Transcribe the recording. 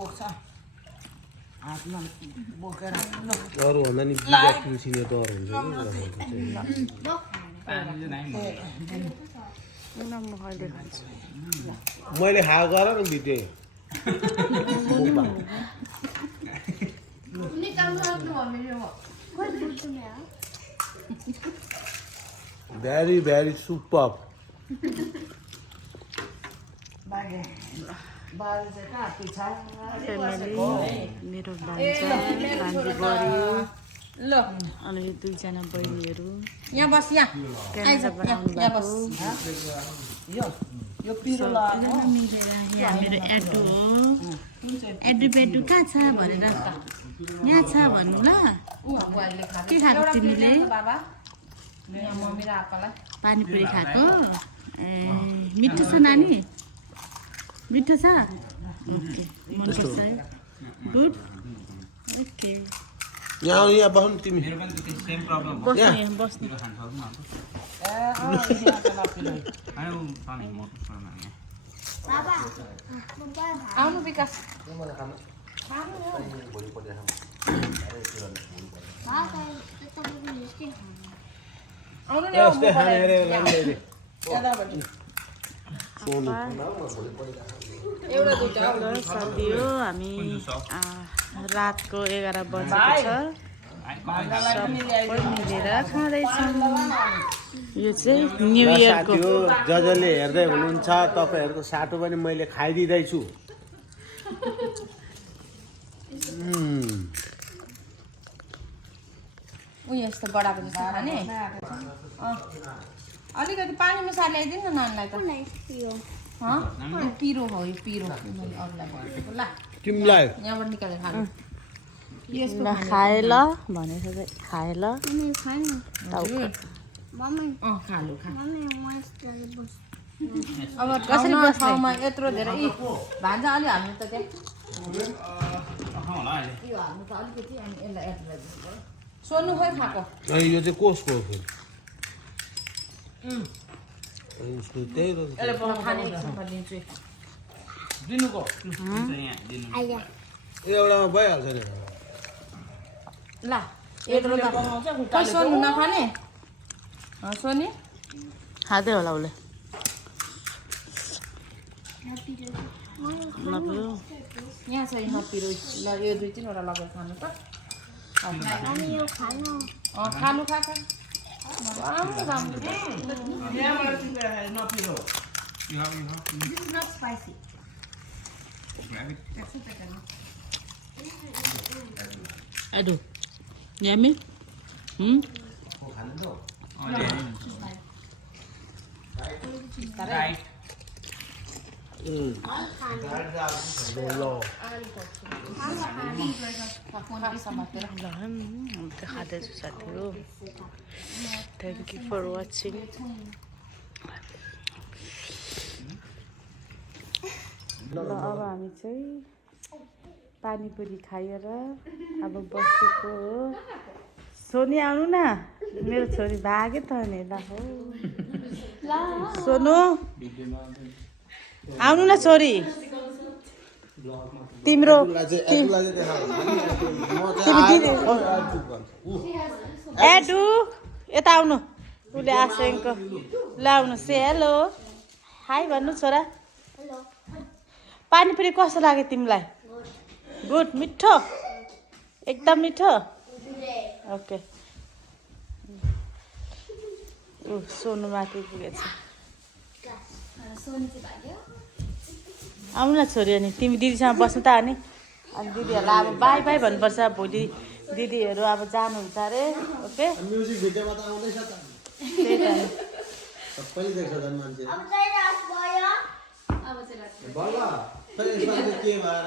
पोख्छ हातमा बोकेर अरू भन्दा नि बिगा किल्सिने डर हुन्छ मैले खाएको गर न बिटे भेरी भेरी सुपर मेरो भान्जा भान्जी बढी अनि दुईजना बहिनीहरू यहाँ बस यहाँ यो पिरो मिलेर यहाँ मेरो एडु हो एडु पेडु कहाँ छ भनेर यहाँ छ भन्नु ल के खाएको तिमीले पानीपुरी खाएको ए मिठो छ नानी मिठो छ ओके मनपर्छ गुड ओके यहाँ बस्नु तिमी बस्ने बस्ने आउनु विकास साथी हो हामी रातको 11 बजेको छ सबै मिलेर खाँदैछौँ यो चाहिँ न्यु इयरको जसले हेर्दै हुनुहुन्छ तपाईँहरूको साटो पनि मैले खाइदिँदैछु उयो यस्तो बडाको जस्तो खाने अलिकति पानी मिसाएर ल्याइदिनु न नानीलाई त पिरो हो यो पिरो ल तिमीलाई यहाँबाट निकालेर खानु खाए ल भनेर खाए ल खालु खा अब कसरी ठाउँमा यत्रो धेरै भान्जा अलि हाल्नु त त्यहाँ यो हाल्नु त अलिकति अनि यसलाई एड गरिदिनु सोनु खोइ खाएको यो चाहिँ कसको हो उसको त्यही खाने एकछिन लिन्छु एउटामा भइहाल्छ नि ल यत्रो त खै सोनु नखाने सोनी खाँदै होला उसले यहाँ छ यहाँ पिरो ल यो 2-3 वटा लगेर खानु त खानु खा खा राम्रो राम्रो Aduh, yummy. Thank you for watching. ल अब हामी चाहिँ पानीपुरी खाएर अब बसेको हो सोनी आउनु न मेरो छोरी भाग्यो त नि ल हो सोनु आउनु न छोरी तिम्रो एडु यता आउनु उसले आसेको ल आउनु से हेलो हाई भन्नु छोरा पानीपुरी कस्तो लाग्यो तिमीलाई गुड मिठो एकदम मिठो ओके सोनु माथि पुगेछ आउनु न छोरी अनि तिमी दिदीसँग बस्नु त अनि दिदीहरूलाई अब बाई बाई भन्नुपर्छ भोलि दिदीहरू अब जानुहुन्छ अरे ओके म्युजिक भिडियोमा त आउँदैछ त त्यही त सबैले देख्छ झन् मान्छे अब चाहिँ रात भयो अब चाहिँ रात बल्ल के भएर